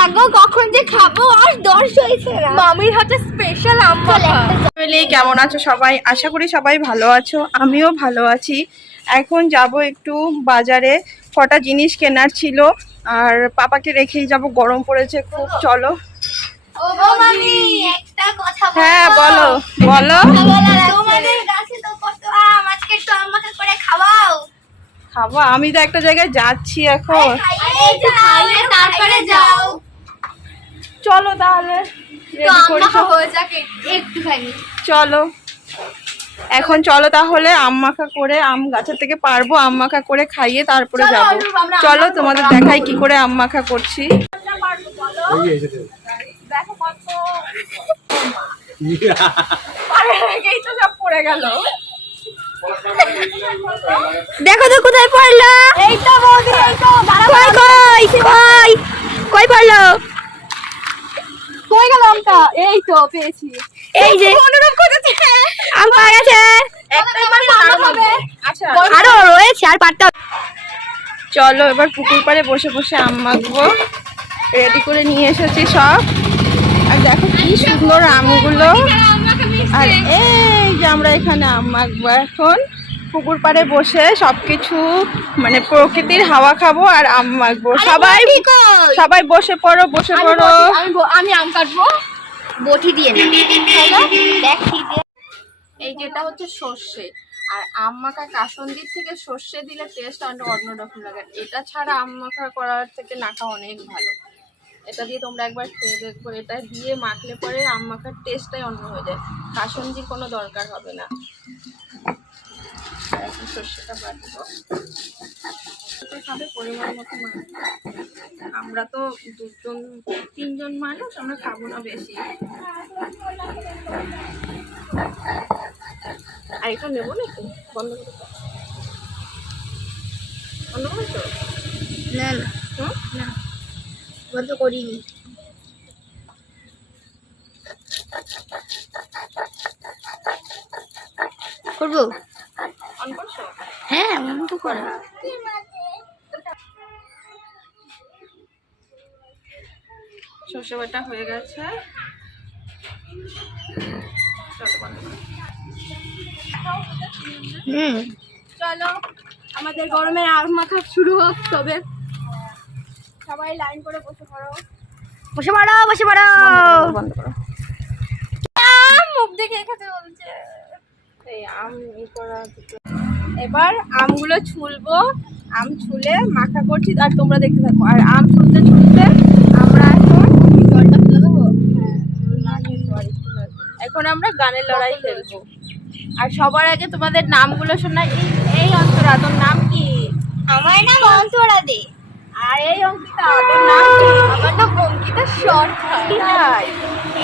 থাকো কখন যে খাব আর দর্শ হয়েছে না। মামির হাতে স্পেশাল একটা ফ্যামিলি কেমন আছো সবাই? আশা করি সবাই ভালো আছো আমিও ভালো আছি। এখন যাব একটু বাজারে কটা জিনিস কেনার ছিল আর পাপাকে রেখেই যাব গরম পড়েছে খুব চলো। হ্যাঁ বলো বলো। আম খাবা আমি তো একটা জায়গায় যাচ্ছি এখন। তারপরে যাও। চলো তাহলে। হয়ে চলো। এখন চলো তাহলে আম মাখা করে আম গাছের থেকে পারব আম মাখা করে খাইয়ে তারপরে যাব। চলো তোমাদের দেখাই কি করে আম মাখা করছি দেখো তো কোথায় পড়ল এই তো বৌদি এই তো কই কই কই কই পড়ল কই এই তো পেয়েছি। এই যে। আম পাওয়া গেছে। আচ্ছা। আরও রয়েছে আর পারতে চলো এবার পুকুর পাড়ে বসে বসে আম মাখবো। রেডি করে নিয়ে এসেছি সব। আর দেখো কি সুন্দর আমগুলো। আর এই যে আমরা এখানে আম মাখবো এখন। পুকুর পাড়ে বসে সবকিছু মানে প্রকৃতির হাওয়া খাব আর আম মাখবো। সবাই সবাই বসে পড়ো বসে পড়ো। আমি আমি আম কাটবো। বটি দিয়ে নে দেখি এই যেটা হচ্ছে সর্ষে। আর আম মাখা কাসন্দির থেকে সর্ষে দিলে টেস্ট অন্য অন্যরকম লাগে। এটা ছাড়া আম মাখা করার থেকে নাকা অনেক ভালো। এটা দিয়ে তোমরা একবার খেয়ে দেখব। এটা দিয়ে মাখলে পরে আম মাখার টেস্টটাই অন্য হয়ে যায়। কাসন্দির কোনো দরকার হবে না। সর্ষেটা বাটবো। খাবে পরিমাণ মতো মাছ আমরা তো দুজন তিনজন মানুষ আমরা খাব না বেশি। আর এটা নেব নাকি? বন্ধ করে বন্ধ না না। হুম? না বন্ধ করিনি। করব? অন হ্যাঁ বন্ধ করো। সর্ষে বাটা হয়ে গেছে। চলো বন্ধ করো। হুম। চলো আমাদের গরমের আগ মাখা শুরু হোক তবে। সবাই লাইন করে বসে পড়ো। বসে পড়ো বসে পড়ো। বন্ধ করো মুখ দেখে খেতে বলছে। এই আম ই করা এবার আমগুলো ছুলবো। আম ছুলে মাখা করছি আর তোমরা দেখতে থাকো। আর আম ছুলতে ছুলতে এখন আমরা গানের লড়াই খেলব। আর সবার আগে তোমাদের নামগুলো শোনা এই অন্তরা তোর নাম কি? আমার নাম অন্তরা দে। আর এই অঙ্কিতা তোর নাম কি? আমার নাম অঙ্কিতা সরকার।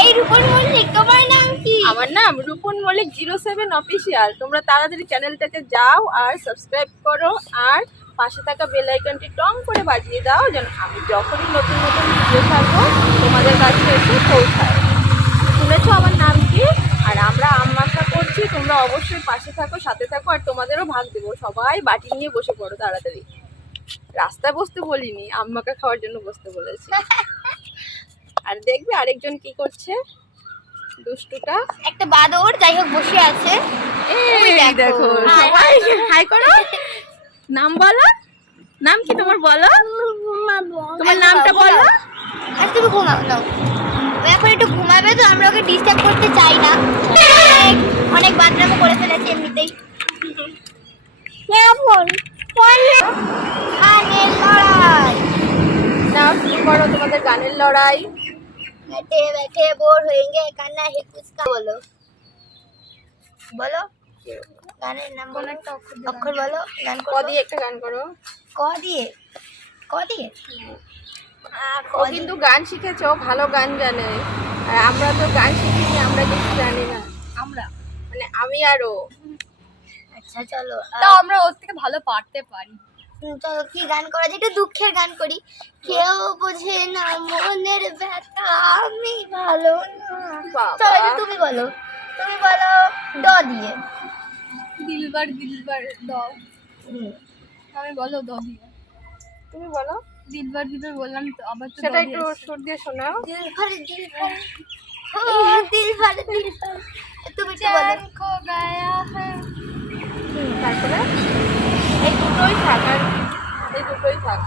এই রূপন মল্লিক তোমার নাম কি? আমার নাম Rupan Mallick zero seven official. তোমরা তাড়াতাড়ি চ্যানেলটাকে যাও আর সাবস্ক্রাইব করো আর পাশে থাকা বেল আইকনটি টং করে বাজিয়ে দাও যেন আমি যখনই নতুন নতুন ভিডিও ছাড়বো তোমাদের কাছে এসে পৌঁছায় শুনেছো আমার নাম কি আর আমরা আম মাখা করছি তোমরা অবশ্যই পাশে থাকো সাথে থাকো আর তোমাদেরও ভাগ দেবো। সবাই বাটি নিয়ে বসে পড়ো তাড়াতাড়ি। রাস্তায় বসতে বলিনি আম মাখা খাওয়ার জন্য বসতে বলেছি। আর দেখবে আরেকজন কি করছে? দুষ্টুটা। একটা বাদর যাই হোক বসে আছে। দেখো। সবাই হাই। করো। নাম বলো। নাম কি তোমার বলো? তোমার নামটা বলো। আজ তুমি ঘুমাও নাও। এখন একটু ঘুমাবে তো আমরা ওকে ডিস্টার্ব করতে চাই না অনেক অনেক বাদরামো করে ফেলেছে এমনিতেই কেমন গানের লড়াই নাও শুরু করো তোমাদের গানের লড়াই बैठे बैठे बोर होएंगे करना है कुछ का बोलो बोलो গানের নাম বলো একটা অক্ষর অক্ষর বলো গান ক করো দিয়ে একটা গান করো ক দিয়ে ক দিয়ে আ, ক ও কিন্তু গান শিখেছে ও ভালো গান জানে। আর আমরা তো গান শিখিনি আমরা কিছু জানি না। আমরা? মানে আমি আর ও। আচ্ছা চলো তাও আমরা ওর থেকে ভালো পারতে পারি। চলো কি গান করা যায়? একটু দুঃখের গান করি। কেউ বোঝে না মনের ব্যথা আমি ভালো না। চলো তুমি বলো তুমি বলো ড দিয়ে। দিলবার দিলবার হুম। আমি বলো দাও দিয়ে। তুমি বলো। দিলবার দিলবার বললাম তো আবার তো সেটা একটু সুর দিয়ে শোনাও। দিলবার দিলবার। হ্যাঁ, দিলবার দিলবার। তুমি তো বলো। খো গায়া হ্যায় তারপরে? এই দুটোই থাক আর এই দুটোই থাক।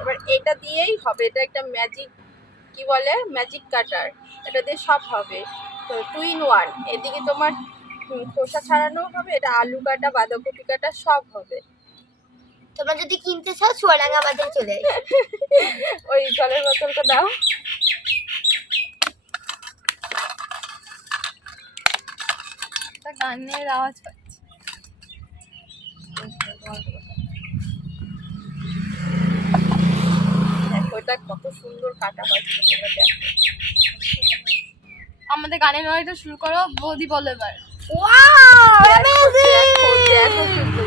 এবার এটা দিয়েই হবে এটা একটা ম্যাজিক কি বলে? ম্যাজিক কাটার এটা দিয়ে সব হবে। তো টু ইন ওয়ান এদিকে তোমার খোসা ছাড়ানো হবে এটা আলু কাটা বাঁধাকপি কাটা সব হবে। তোমরা যদি কিনতে চাও চুয়াডাঙ্গা বাজারে চলে ওই জলের বোতলটা দাও। গানের আওয়াজ পাচ্ছি। এটা কত সুন্দর কাটা হয়েছে তোমরা দেখো। আমাদের গানের লড়াইটা শুরু করো বৌদি বলো এবার। ওয়াও দেখো, দেখো, দেখো শুধু।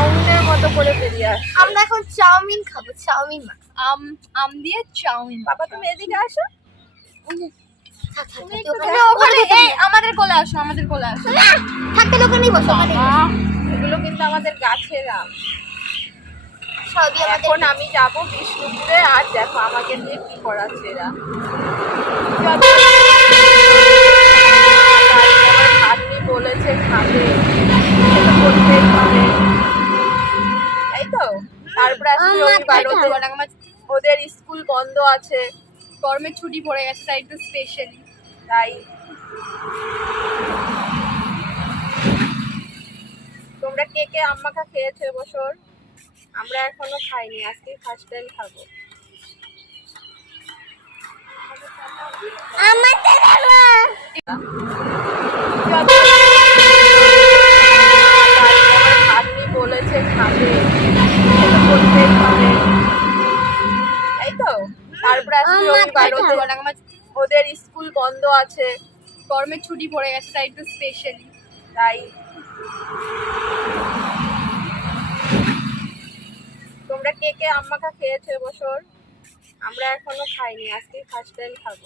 চাউমিনের মতো করে বেরিয়ে আসছে আমরা এখন চাউমিন খাব চাউমিন আম আম দিয়ে চাউমিন বাবা তুমি এদিকে আসো। আমাদের কোলে আসো আমাদের কোলে আসো। থাকতে বসো ওখানেই বসো। এগুলো কিন্তু আমাদের গাছের আম। এখন আমি যাব বিষ্ণুপুরে আর দেখো আমাকে নিয়ে কি করাচ্ছে এরা। বলেছে খাবে। করতেই হবে। তারপরে আজকে রবিবার ওদের- স্কুল বন্ধ আছে গরমের ছুটি পড়ে গেছে তাই একটু স্পেশালি তাই তোমরা কে কে আম্মাখা খেয়েছো এবছর আমরা এখনও খাইনি আজকে ফার্স্ট টাইম খাব বলেছে খাবে তাই তো তারপরে আজকে রবিবার ওদের- স্কুল বন্ধ আছে। গরমের ছুটি পড়ে গেছে তাই একটু স্পেশালি তাই। তোমরা কে কে আম্মাখা খেয়েছো এবছর? আমরা এখনও খাইনি আজকে ফার্স্ট টাইম খাব।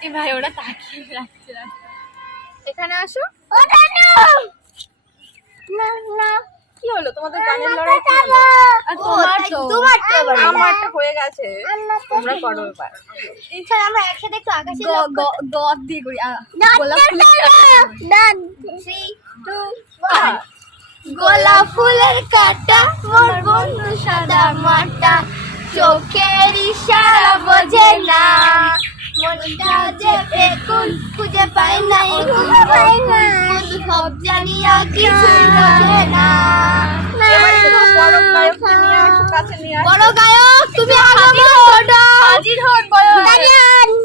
এ ভাই ওরা তাকিয়ে রাখছে এখানে আসো। ওটা না না। না কি হলো? তোমাদের গানের লড়াই কি হলো? আর তোমার তো। তোমার তো আমারটা হয়ে গেছে। তোমরা করো এবার। চল আমরা একসাথে একটু আকাশে গ- গ- দিয়ে করি। গোলাপ ফুলের ডান থ্রি টু ওয়ান গোলাপ ফুলের কাটা মোর বন্ধু সাদা মাটা। চোখের ইশারা বোঝে না। মনটা যে বেকুল খুঁজে পাই না খুঁজে পাই না সব জানিয়া কিছু জানে না। বড় গায়ক তুমি হাজির হাজির হন বড় এ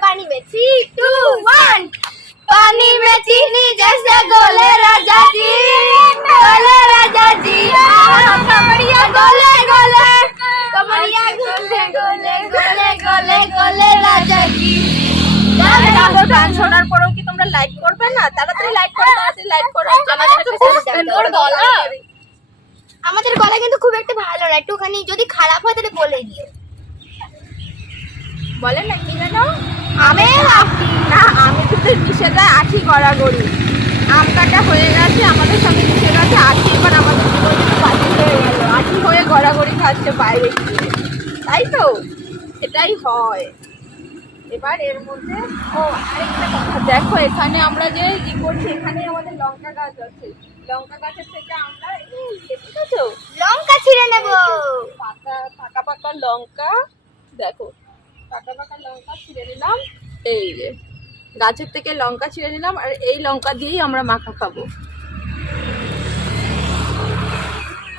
পানি মে টু ওয়ান পানি মে চিনি জেসে গোলে রাজা জি। রাজা জি। কমড়িয়া গোলে গোলে। কমড়িয়া গোলে গোলে রাজা জি। গান শোনার পরেও কি তোমরা লাইক করবে না? তাড়াতাড়ি লাইক করো তাড়াতাড়ি লাইক করো। আমাদের গলা আমাদের গলা কিন্তু খুব একটা ভালো না একটুখানি যদি খারাপ হয় তাহলে বলে দিও। বলে না কি যেন? আমি। না আমি কিন্তু নিষেধায় আঠি গড়াগড়ি আম কাটা হয়ে গেছে আমাদের সঙ্গে মিশে গেছে আঠি এবার আমাদের জীবন বাতিল হয়ে গেল। আঠি হয়ে গড়াগড়ি খাচ্ছে বাইরে গিয়ে। তাই তো? এটাই হয়। এবার এর মধ্যে ও আরেকটা কথা। দেখো এখানে আমরা যে ই করছি এখানে আমাদের লঙ্কা গাছ আছে। লঙ্কা গাছের থেকে আমরা এই দেখেছ লঙ্কা ছিঁড়ে নেব। পাকা পাকা পাকা লঙ্কা দেখো পাকা পাকা লঙ্কা ছিঁড়ে নিলাম। এই যে গাছের থেকে লঙ্কা ছিঁড়ে নিলাম আর এই লঙ্কা দিয়েই আমরা মাখা খাব।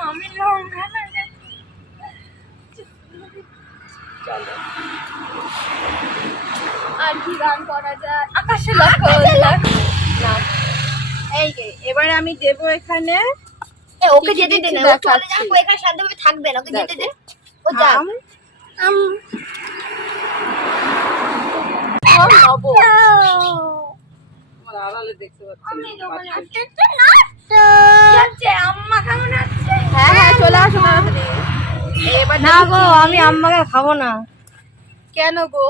আমি লঙ্কা চলো। আর কি গান করা যায়? আকাশে লক্ষ্য। না। এই যে এবারে আমি দেব এখানে ওকে যেতে দে না ও চলে। যাক ও এখানে শান্তভাবে থাকবে না ওকে যেতে দে। ও যাক আম আম। হ্যাঁ হ্যাঁ চলে আসো এবার না গো আমি আম্মাকে খাব না। কেন গো?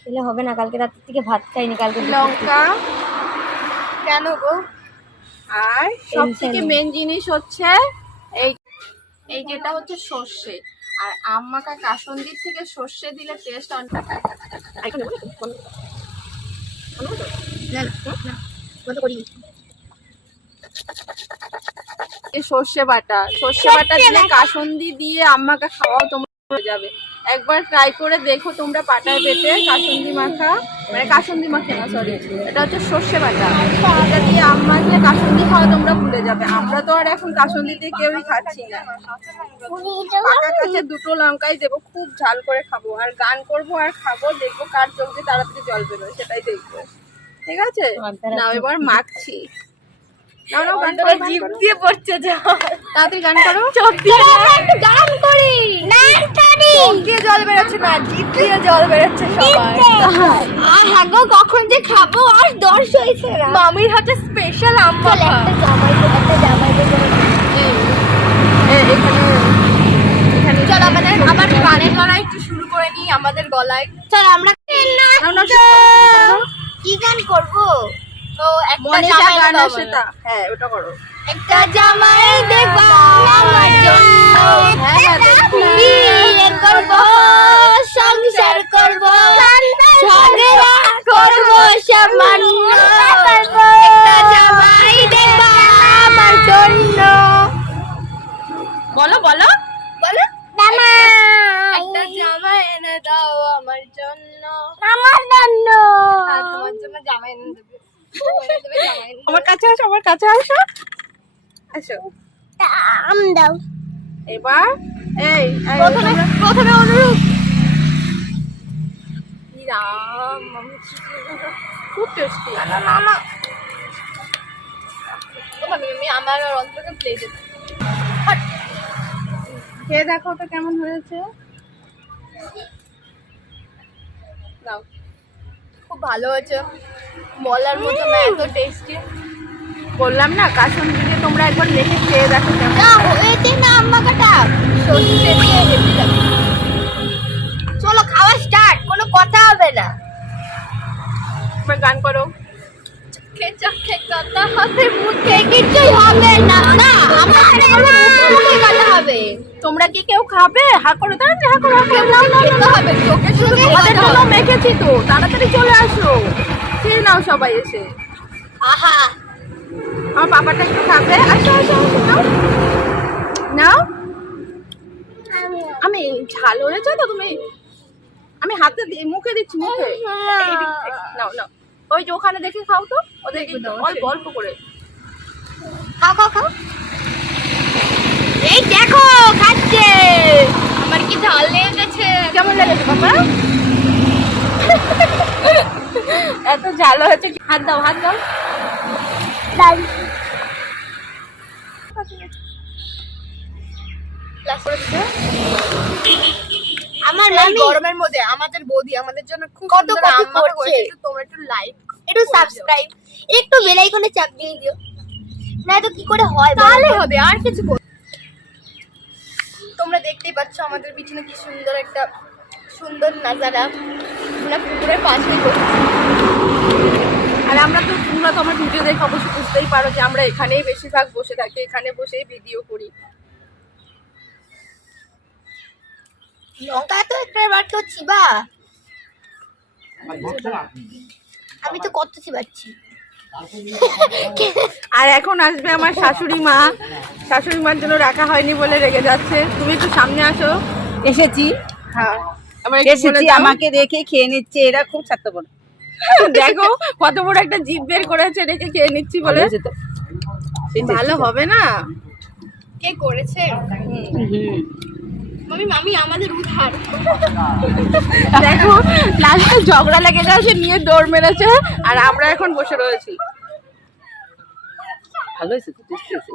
খেলে হবে না কালকে রাত থেকে ভাত খাইনি কালকে লঙ্কা। কেন গো? আর সব থেকে মেন জিনিস হচ্ছে এই এই যেটা হচ্ছে সর্ষে। আর আম্মাকা কাসন্দির থেকে সর্ষে দিলে টেস্ট অনেক না, না, না, বন্ধ করি। এই সর্ষে বাটা। সর্ষে বাটা দিলে কাসন্দি দিয়ে আম্মাকে খাওয়াও তোমার হয়ে যাবে। একবার ট্রাই করে দেখো তোমরা পাটায় বেটে কাসন্দি মাখা মানে কাসন্দি মাখে না সরি এটা হচ্ছে সর্ষে বাটা। এটা দিয়ে আম্মা দিয়ে কাসন্দি খাওয়া তোমরা ভুলে যাবে। আমরা তো আর এখন কাসন্দি দিয়ে কেউই খাচ্ছি না। পাকা কাছে দুটো লঙ্কাই দেবো খুব ঝাল করে খাব। আর গান করব আর খাব দেখব কার চোখ দিয়ে তাড়াতাড়ি জল বেরোয় সেটাই দেখব। ঠিক আছে? না এবার মাখছি নাও নাও গান করো জিভ দিয়ে পড়ছে তাড়াতাড়ি গান করো। গান করি। নাচ করি দিয়ে জল বেরোচ্ছে না জিভ দিয়ে জল বেরোচ্ছে আর হ্যাঁ কখন যে খাব আর দর্শ হয়েছে মামির হাতে স্পেশাল আম্মা চল একটা জামাই একটা জামাই এখানে এখানে। চল আমাদের আবার গানের গলায় একটু শুরু করে নিই আমাদের গলায়। চল আমরা করো। কি গান করব? তো একটা জামাই হ্যাঁ ওটা করো। একটা জামাই দেবা আমার জন্য। দেখছি। বিয়ে করব সংসার করব ঝগড়া করব সামান্য একটা জামাই কাছে আসো। আমার আসো। আম দাও। এবার এই প্রথমে প্রথমে অনুরূপ খুব টেস্টি আমার প্লেটে খেয়ে দেখো তো কেমন হয়েছে। নাও খুব ভালো হয়েছে। বলার মতো এত টেস্টি বললাম না কাসন দিয়ে তোমরা একবার দেখে খেয়ে দেখো চলো খাওয়া স্টার্ট কোনো কথা হবে না। গান করো। চোখে কথা হবে মুখে কিছুই হবে না। না আমার মুখে কথা হবে। তোমরা কি কেউ খাবে? হা করো তাড়াতাড়ি হা খেতে হবে চোখে শুধু তোমাদের জন্য মেখেছি তো তাড়াতাড়ি চলে আসো। খেয়ে নাও সবাই এসে। আহা আমার পাপাটা একটু খাবে। আসো আসো আসো নাও। নাও। আমি ঝাল হয়েছে তো তুমি? আমি হাতে দিয়ে মুখে দিচ্ছি মুখে। নাও নাও। ওই যে ওখানে দেখে খাও তো। ওদের অল্প অল্প করে। খাও খাও খাও। এই দেখো খাচ্ছে। আমার কি ঝাল লেগে গেছে কেমন লেগেছে বাবা এত ঝাল হয়েছে হাত দাও হাত দাও। আমার মামি গরমের মধ্যে আমাদের বৌদি আমাদের জন্য খুব কত আম্মা করছে। তোমরা একটু লাইক একটু সাবস্ক্রাইব একটু বেল আইকনে চাপ দিয়ে দিও। না তো কি করে হয় তাহলে হবে আর কিছু তোমরা দেখতেই পাচ্ছ আমাদের পিছনে কি সুন্দর একটা সুন্দর নাজারা। আমরা পুকুরের পাশে বসেছি। আর আমরা তো তোমরা তো আমার ভিডিও দেখে অবশ্যই বুঝতেই পারো যে আমরা এখানেই বেশিরভাগ বসে থাকি এখানে বসেই ভিডিও করি। লঙ্কা তো একটা বার তো চিবা। আমি তো কত চিবাচ্ছি। আর এখন আসবে আমার শাশুড়ি মা। শাশুড়ি মার জন্য রাখা হয়নি বলে রেগে যাচ্ছে। তুমি একটু সামনে আসো। এসেছি। হ্যাঁ এসেছি আমাকে রেখে খেয়ে নিচ্ছে এরা খুব স্বার্থপর। দেখো কত বড় একটা জিভ বের করেছে রেখে খেয়ে নিচ্ছি বলে। ভালো হবে না? কে করেছে? হুম। মামি মামি আমাদের দেখো লাস্টে ঝগড়া লেগে গেছে নিয়ে দৌড় মেরেছে আর আমরা এখন বসে রয়েছি। ভালো হয়েছে তো টেস্টি হয়েছে।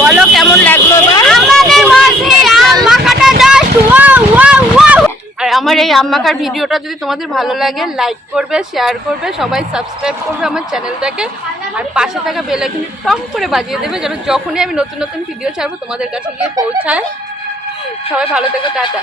বলো কেমন লাগল এবার? আমাদের মাঝে আম মাখাটা জাস্ট ওয়াও ওয়াও ওয়াও আর আমার এই আম্মাকার ভিডিওটা যদি তোমাদের ভালো লাগে লাইক করবে শেয়ার করবে, সবাই সাবস্ক্রাইব করবে আমার চ্যানেলটাকে আর পাশে থাকা বেল আইকনটি টম করে বাজিয়ে দেবে যেন যখনই আমি নতুন নতুন ভিডিও ছাড়বো তোমাদের কাছে গিয়ে পৌঁছায়। সবাই ভালো থেকো, টাটা।